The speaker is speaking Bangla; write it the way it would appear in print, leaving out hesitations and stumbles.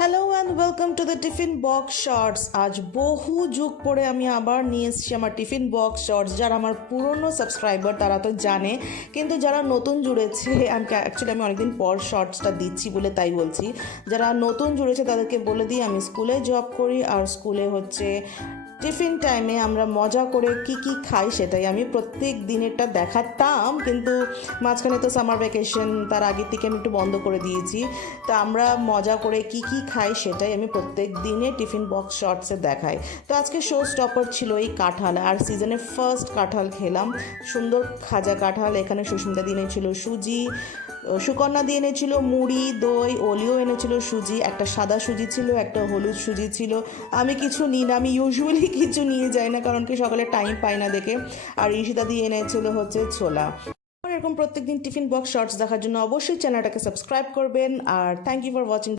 Hello and welcome to the tiffin box shorts. আজ বহু যুগ পরে আমি আবার নিয়ে এসেছি আমার টিফিন বক্স শর্টস। যারা আমার পুরনো সাবস্ক্রাইবার তারা তো জানে, কিন্তু যারা নতুন জুড়েছে, আমি অনেকদিন পর শর্টসটা দিচ্ছি বলে তাই বলছি। যারা নতুন জুড়েছে তাদেরকে বলে দিই, আমি স্কুলে জব করি, আর স্কুলে হচ্ছে টিফিন টাইমে আমরা মজা করে কি কি খাই সেটাই আমি প্রত্যেক দিনেরটা দেখাতাম, কিন্তু মাঝখানে তো সামার ভ্যাকেশন, তার আগের থেকে আমি একটু বন্ধ করে দিয়েছি। তো আমরা মজা করে কি কি খাই সেটাই আমি প্রত্যেক দিনে টিফিন বক্স শর্টসে দেখাই। তো আজকে শো স্টপার ছিল এই কাঁঠাল, আর সিজনের ফার্স্ট কাঁঠাল খেলাম, সুন্দর খাজা কাঁঠাল। এখানে সুস্মিতা দিয়ে এনেছিল সুজি, সুকন্যা দিয়ে এনেছিল মুড়ি, দই, ওলিও এনেছিল সুজি, একটা সাদা সুজি ছিল, একটা হলুদ সুজি ছিল। আমি কিছু নিই না, আমি ইউজুয়ালি কিছু নিয়ে যাই না, কারণ কি সকালে টাইম পাই না দেখে। আর ঈশিতা দিয়ে এনেছিল হচ্ছে ছোলা। এরকম প্রত্যেকদিন টিফিন বক্স শর্টস দেখার জন্য অবশ্যই চ্যানেলটাকে সাবস্ক্রাইব করবেন, আর থ্যাংক ইউ ফর ওয়াচিং।